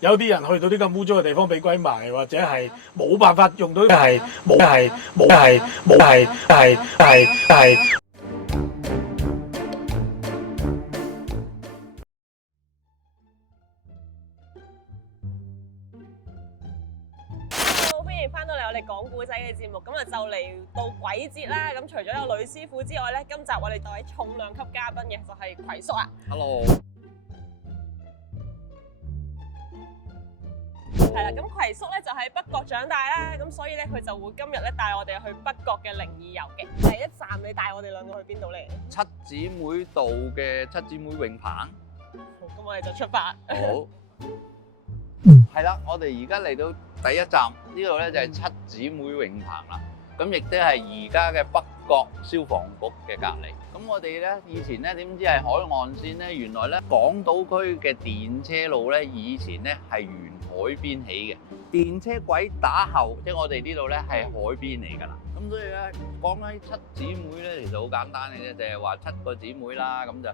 有啲人去到啲咁污糟嘅地方俾鬼埋，或者係冇辦法用到，係。歡迎翻到嚟我哋講古仔嘅節目，咁啊就嚟到鬼節啦。咁除咗有呂師傅之外咧，今集我哋帶位重量級嘉賓嘅就係葵叔啊。Hello。係啦，咁葵叔咧就喺北角長大啦，咁所以咧佢就會今日咧帶我哋去北角嘅靈異遊嘅。第一站你帶我哋兩個去邊度咧？七姊妹道嘅七姊妹泳棚。好，咁我哋就出發。好。係啦，我哋而家嚟到第一站，呢度咧就係七姊妹泳棚啦。咁亦都係而家嘅北角消防局嘅隔離。咁我哋咧以前咧點知係海岸線咧？原來咧港島區嘅電車路咧以前咧係沿海邊起嘅，電車軌打後，即係我哋呢度咧係海邊嚟㗎啦。咁所以咧講緊七姊妹咧，其實好簡單嘅啫，就係話七個姊妹啦，咁就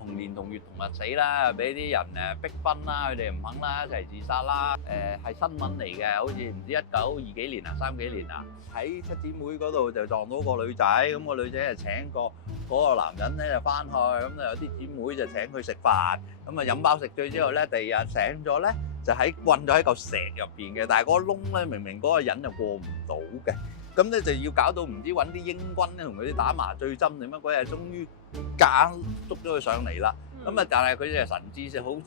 同年同月同日死啦，俾啲人逼婚啦，佢哋唔肯啦，一齊自殺啦。係新聞嚟嘅，好似唔知1920幾年啊，3幾年啊，喺七姊妹嗰度就撞到個女仔，咁個女仔就請嗰個男人咧就翻去，咁就有啲姊妹就請佢食飯，咁啊飲飽食醉之後咧，第二日醒咗咧就困咗喺嚿石入邊嘅，但係嗰個窿咧明明嗰個人就過唔到嘅。咁咧就要搞到唔知揾啲英軍咧同佢啲打麻醉針定乜鬼嘢，終於夾硬捉咗佢上嚟啦。咁啊，但係佢就神志就好唔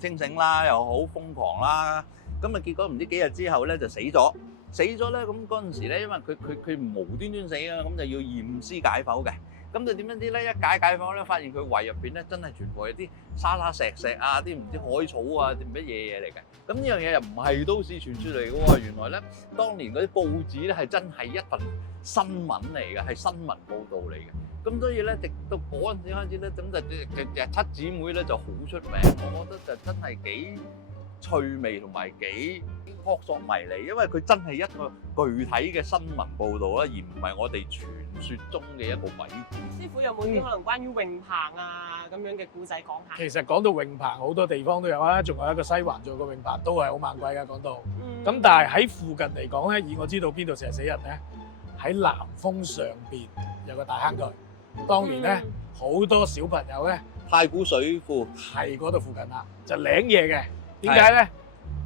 清醒啦，又好瘋狂啦。咁啊，結果唔知幾日之後咧就死咗。死咗咧，咁嗰陣時咧，因為佢無端端死啊，咁就要驗屍解剖嘅。咁就點樣知咧？一解剖咧，發現佢胃入邊咧真係全部係啲沙石啊，啲唔知海草啊，啲乜嘢嚟嘅。咁呢樣嘢又唔係都市傳說嚟嘅喎。原來咧，當年嗰啲報紙咧係真係一份新聞嚟嘅，係新聞報導嚟嘅。咁所以咧，直到嗰陣時開始咧，咁就七姊妹咧就好出名。我覺得就真係幾趣味同埋幾撲朔迷離，因為佢真係一個具體嘅新聞報導啦，而唔係我哋傳說中嘅一個鬼故。師傅有冇啲可能關於泳棚啊咁樣嘅故仔講下？其實講到泳棚，好多地方都有啊，仲有一個西環做個泳棚，都係好猛鬼㗎。講到咁，但係喺附近嚟講咧，以我知道邊度成日死人咧，喺南豐上邊有個大坑渠。當年咧，好多小朋友咧，太古水庫係嗰度附近啦，就領嘢嘅。點解咧？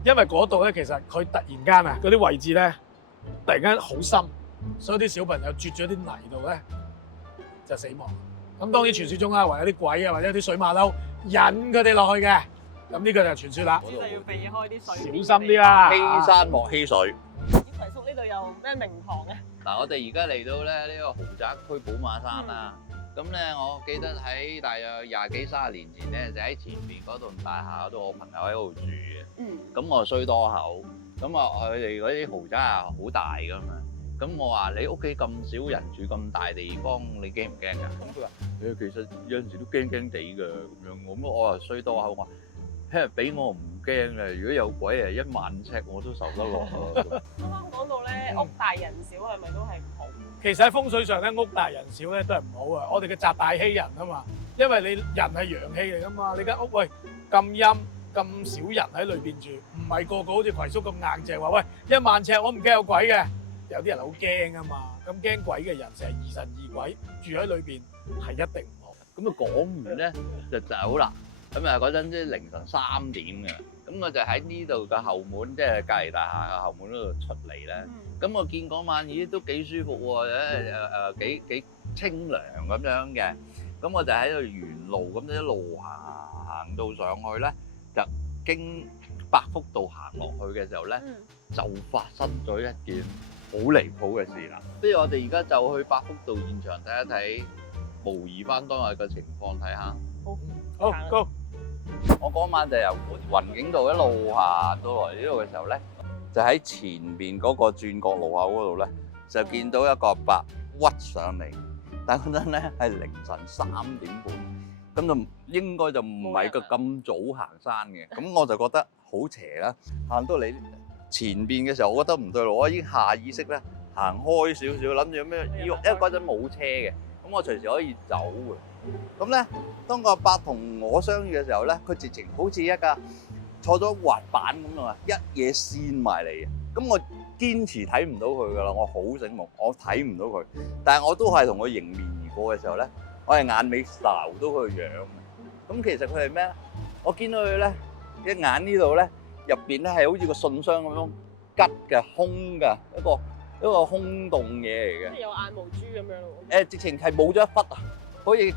因為嗰度咧，其實佢突然間啊，嗰啲位置咧，突然間好深，所以啲小朋友啜咗啲泥度咧，就死亡。咁當然傳說中啊，或者啲鬼啊，或者啲水馬騮引佢哋落去嘅。咁呢個就係傳說啦。就要避開啲水，小心啲啦。欺山莫欺水。葵叔呢度有咩名堂啊？嗱，我哋而家嚟到咧呢個豪宅區寶馬山啦。咁咧，我記得喺大約20幾30年前咧，就喺前邊嗰棟大廈嗰度，我朋友喺度住嘅。咁我衰多口，咁啊佢哋嗰啲豪宅係好大噶嘛。咁我話你屋企咁少人住咁大地方，你驚唔驚㗎？咁佢話其實有陣時都驚驚地㗎咁樣。咁我話衰多口，我話聽日俾我唔驚嘅，如果有鬼1萬尺我都受得落咯。啱啱講到咧，屋大人少係咪都係唔好？其實喺風水上咧，屋大人少咧都係唔好啊！我哋嘅宅大欺人啊嘛，因為你人係陽氣嚟噶嘛，你間屋喂咁陰咁少人喺裏邊住，唔係個個好似葵叔咁硬淨話喂1萬尺我唔驚有鬼嘅，有啲人好驚啊嘛，咁驚鬼嘅人成日疑神疑鬼住喺裏邊係一定唔好。咁啊講完咧就走啦，咁啊嗰陣即係凌晨3點嘅，咁我就喺呢度嘅後門，即係隔離大廈嘅後門嗰度出嚟咧。咁我見嗰晚咦都幾舒服喎，幾清涼咁樣嘅。咁我就喺度沿路咁一路行到上去咧，就經百福道行落去嘅時候咧，就發生咗一件好離譜嘅事啦。不如我哋而家就去百福道現場睇一睇，模擬翻當日嘅情況睇下。好，Go！我嗰晚就由雲景道一路行到來呢度嘅時候咧，就喺前邊嗰個轉角路口嗰度咧，就見到一個阿伯屈上嚟，但嗰陣咧係凌晨3點半，咁就應該就唔係個咁早行山嘅，咁我就覺得好邪啦。行到嚟前邊嘅時候，我覺得唔對路，我已經下意識咧行開少少，諗住有咩要，因為嗰陣冇車嘅，咁我隨時可以走嘅。咁咧，當個阿伯同我相遇嘅時候咧，佢直情好似一架坐咗滑板咁啊，一嘢跣埋嚟嘅。咁我堅持睇唔到佢噶啦，我好醒目，我睇唔到佢。但係我都係同佢迎面而過嘅時候咧，我係眼尾睄到佢樣嘅。咁其實佢係咩咧？我見到佢咧，一眼呢度咧，入邊咧係好似個信箱咁樣吉嘅空嘅一個空洞嘢嚟嘅。即係有眼毛珠咁樣咯。直情係冇咗一忽啊，好似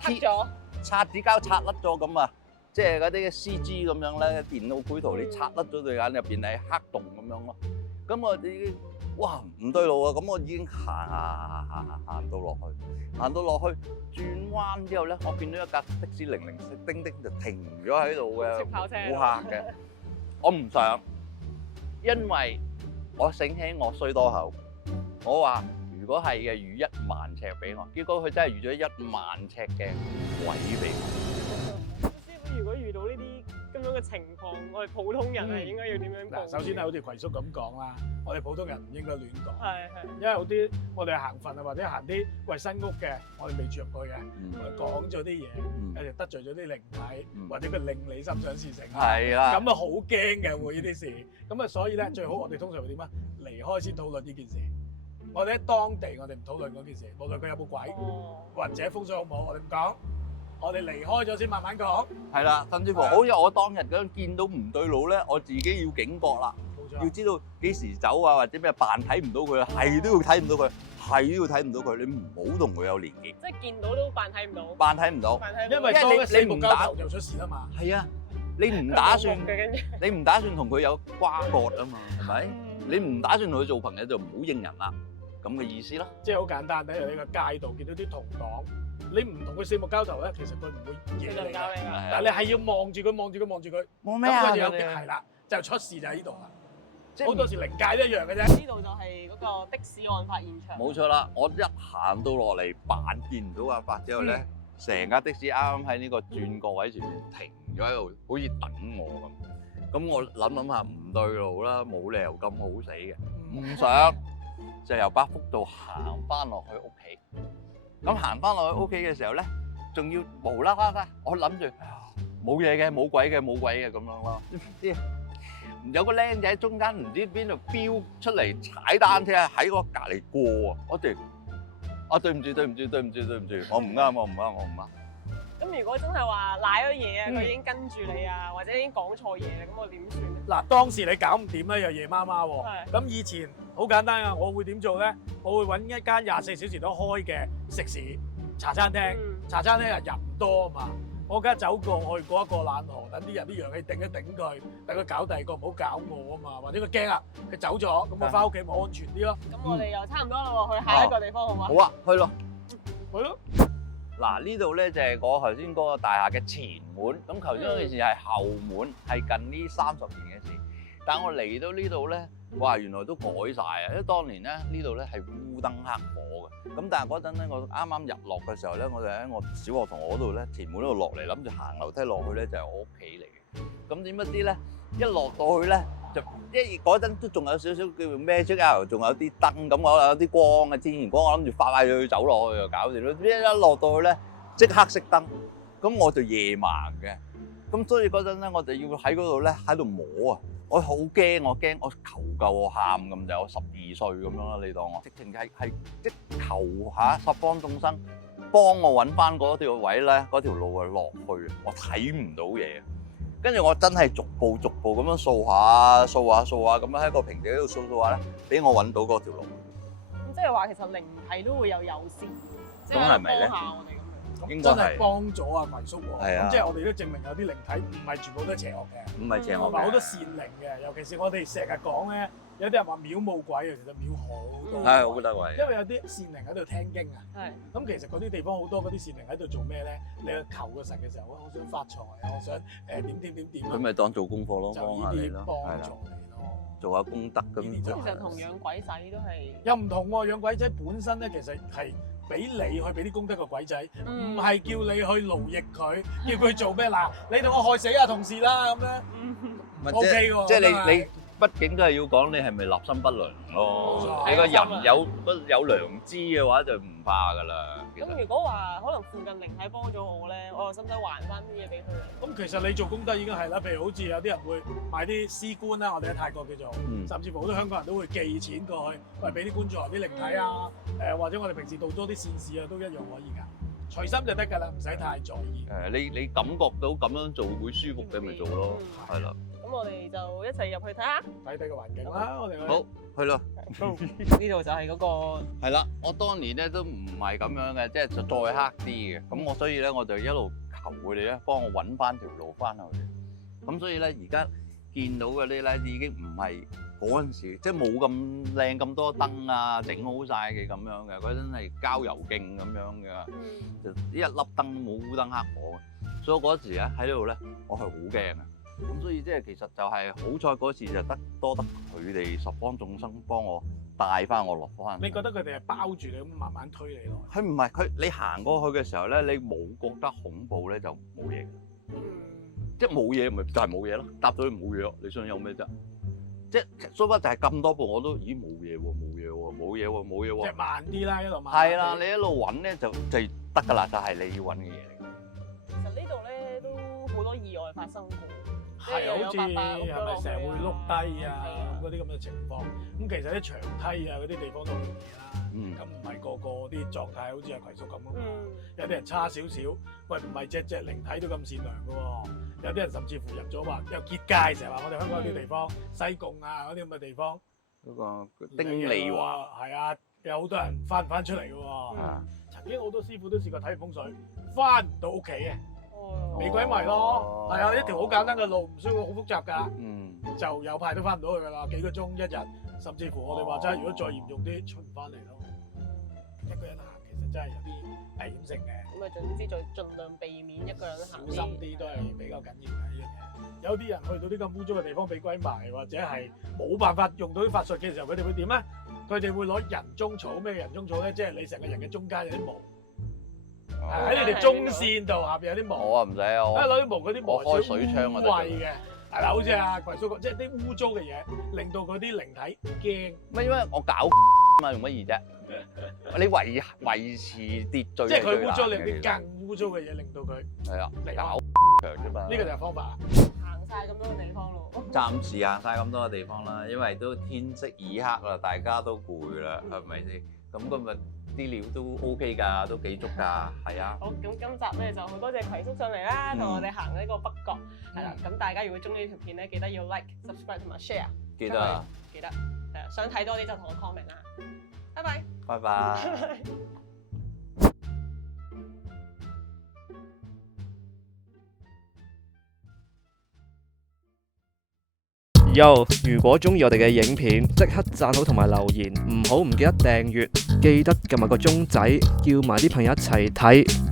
黑咗。擦紙膠擦甩咗咁啊！即係嗰啲 CG 咁樣咧，電腦繪圖你擦甩咗對眼入邊係黑洞咁樣咯。咁我已經哇唔對路啊！咁我已經行到落去，轉彎之後咧，我見到一架的士零零丁丁就停咗喺度嘅，跑車好客嘅。我唔上，因為我醒起我衰多口，我話如果係嘅預1萬尺俾我，結果佢真係預咗1萬尺嘅位俾我。師傅，如果遇到呢啲咁樣嘅情況，我哋普通人係應該要點樣嗱，首先咧，好似葵叔咁講啦，我哋普通人唔應該亂講。係。因為有啲我哋行墳啊，或者行啲新屋嘅，我哋未住入去嘅，我哋講咗啲嘢，有時得罪咗啲靈體，或者佢令你心想事成。係啦。咁啊好驚嘅會呢啲事，咁啊所以咧最好我哋通常會點啊？離開先討論呢件事。我哋喺當地我哋唔討論嗰件事，無論佢有冇鬼，或者風水好唔好，我哋唔講。我哋離開咗先慢慢講。係啦，甚至乎好似我當日咁樣見到唔對路咧，我自己要警覺啦。要知道幾時走啊，或者咩扮睇唔到佢啊，係都要睇唔到佢，係都要睇唔到佢。你唔好同佢有連結。即係見到都扮睇唔到。扮睇唔到。因為當你唔打就出事啦嘛。係啊，你唔打算同佢有瓜葛啊嘛，係咪？你唔打算同佢做朋友就唔好應人啦，咁嘅意思咯。即係好簡單，喺呢個街度見到啲同黨，你唔同佢四目交投咧，其實佢唔會惹你嘅。但係你係要望住佢，望咩啊？係啦，就出事就喺呢度啦。好多時靈界都一樣嘅啫。呢度就係嗰個的士案發現場。冇錯啦，我一行到落嚟扮見唔到阿發之後咧，成架的士啱啱喺呢個轉角位前面停咗喺度，好似等我咁。咁我諗下唔對路啦，冇理由咁好死嘅，唔想就由百福道行翻落去屋企。咁行翻落去屋企嘅時候咧，仲要無啦啦，我諗住冇嘢嘅，冇鬼嘅咁樣咯。有個僆仔喺中間唔知邊度飆出嚟踩單車喺我隔離過啊！對唔住，我唔啱。咁如果真係話賴咗嘢啊，佢已經跟住你啊，或者已經講錯嘢啦，咁我點算咧？嗱，當時你搞唔掂咧，又夜媽媽喎。咁以前好簡單啊，我會點做咧？我會揾一間24小時都開嘅食肆、茶餐廳。茶餐廳人多啊嘛，我梗係走過去過一個冷河，等啲人啲陽氣頂一頂佢，等佢搞第二個，唔好搞我啊嘛。或者佢驚啊，佢走咗，咁我翻屋企咪安全啲咯。咁我哋又差唔多啦喎，去下一個地方好嗎？好啊，去咯。去咯。嗱，呢度咧就係我頭先嗰個大廈嘅前門，咁頭先嗰件事係後門，係近呢30年嘅事。但我嚟到呢度咧，哇，原來都改晒啊！因為當年咧呢度咧係烏燈黑火嘅，咁但係嗰陣咧我啱啱日落嘅時候咧，我就喺我小學同學嗰度咧前門嗰度落嚟，諗住行樓梯落去咧就係我屋企嚟嘅。咁點不知咧一落到去咧就嗰陣都仲有少少叫 magic hour， 仲有啲燈咁，我有啲光嘅天然光，我諗住快快去走落去就搞掂咯。一落到去咧即刻熄燈，咁我就夜盲嘅，咁所以嗰陣咧我就要喺嗰度咧喺度摸啊！我好驚，我求救，我喊咁就，我12歲咁樣啦，你當我直情係即求下十方眾生幫我揾翻嗰條位咧，嗰條路啊落去，我睇唔到嘢。跟住我真係逐步咁樣掃下咁樣喺個平地嗰度掃下咧，俾我揾到嗰條路。咁即係話其實靈體都會有友善，即係幫下我哋咁樣。咁真係幫咗阿葵叔喎。係啊。咁即係我哋都證明有啲靈體唔係全部都係邪惡嘅。唔係邪惡嘅。同埋好多善靈嘅，尤其是我哋成日講咧，有啲人話廟冇鬼嘅，其實廟好多。係，我覺得係。因為有啲善靈喺度聽經啊。係。咁其實嗰啲地方好多嗰啲善靈喺度做咩咧？你去求個神嘅時候，我想發財啊，我想點。佢咪當做功課咯，就幫下你咯，幫助你咯。做下功德咁。其實同養鬼仔都係。又唔同喎，養鬼仔本身咧，其實係俾你去俾啲功德個鬼仔，唔係叫你去勞役佢，叫佢做咩嗱？你同我害死啊同事啦咁樣，O K 喎。即係你畢竟都係要講你係咪立心不良咯？你個人有良知嘅話就唔怕噶啦。其實。咁如果話可能附近靈體幫咗我咧，我又使唔使還翻啲嘢俾佢啊？咁其實你做功德已經係啦，譬如好似有啲人會買啲絲棺啦，我哋喺泰國叫做，甚至乎好多香港人都會寄錢過去，喂俾啲棺材啲靈體啊，或者我哋平時做多啲善事啊，都一樣可以㗎。隨心就得㗎啦，唔使太在意。你感覺到咁樣做會舒服嘅咪做咯，係啦。咁我哋就一齊入去睇下，睇睇個環境啦，我哋好去咯。呢度就係嗰個係啦，我當年咧都唔係咁樣嘅，即係就再黑啲嘅。咁我所以咧我就一路求佢哋咧幫我揾翻條路翻去。咁所以咧而家見到嗰啲咧已經唔係嗰陣時，即係冇咁靚咁多燈啊，整好晒嘅咁樣嘅，嗰陣係郊遊徑咁樣嘅，就一粒燈冇烏燈黑火。所以嗰時咧喺呢度咧，我係好驚啊！咁所以即係其實就係好彩嗰次就多得佢哋十方眾生幫我帶翻我落翻。你覺得佢哋係包住你咁慢慢推你落？佢唔係你行過去嘅時候咧，你冇覺得恐怖咧就冇嘢。即係冇嘢咪就係冇嘢咯，搭到去冇嘢咯，你想有咩啫？即係蘇北就係咁多步我都咦冇嘢喎，冇嘢喎，冇嘢喎，冇嘢喎。即係慢啲啦，一路慢。係啦，你一路揾咧就得㗎啦，就係你要揾嘅嘢嚟。其實呢度咧都好多意外發生過。係好似係咪成日會碌低啊嗰啲咁嘅情況？咁其實啲長梯啊嗰啲地方都好容易啦。咁唔係個個啲狀態好似阿葵叔咁啊嘛。有啲人差少少，喂唔係隻靈體都咁善良嘅喎。有啲人甚至乎入咗話有結界，成日話我哋香港啲地方西貢啊嗰啲咁嘅地方。嗰個丁利華係啊，有好多人翻唔翻出嚟嘅喎。曾經好多師傅都試過睇完風水，翻唔到屋企嘅。俾鬼迷咯，係啊，一條好簡單嘅路，唔需要好複雜㗎，就有排都翻唔到去㗎啦，幾個鐘一日，甚至乎我哋話齋，如果再嚴重啲，出唔翻嚟咯。一個人行其實真係有啲危險性嘅。咁啊，總之就盡量避免一個人行，小心啲都係比較緊要嘅呢樣嘢。有啲人去到啲咁污糟嘅地方俾鬼迷，或者係冇辦法用到啲法術嘅時候，佢哋會點咧？佢哋會攞人中草，咩人中草咧？即係你成個人嘅中間有啲毛。喺你哋中線度下邊有啲毛，我唔使啊，我攞啲毛嗰啲毛開水槍污穢嘅，係啦，好似阿葵叔講，即係啲污糟嘅嘢，令到嗰啲靈體驚。乜因為我搞嘛，用乜嘢啫？你維持秩序，即係佢污糟，令啲更污糟嘅嘢，令到佢係啊嚟搞強啫嘛。呢個就係方法。行晒咁多個地方咯。暫時行晒咁多個地方啦，因為都天色已黑啦，大家都攰啦，係咪先？咁今日啲料都 OK 㗎，都幾足㗎，係啊。好，咁今集咧就好多謝葵叔上嚟啦，同我哋行呢個北角，係啦。咁大家如果中意呢條片咧，記得要 like、subscribe 同埋 share。記得。記得。係想睇多啲就同我 comment 啦。拜拜。拜拜。如果中意我哋嘅影片，即刻讚好同埋留言，唔記得訂閱，記得撳埋個鐘仔，叫埋啲朋友一齊睇。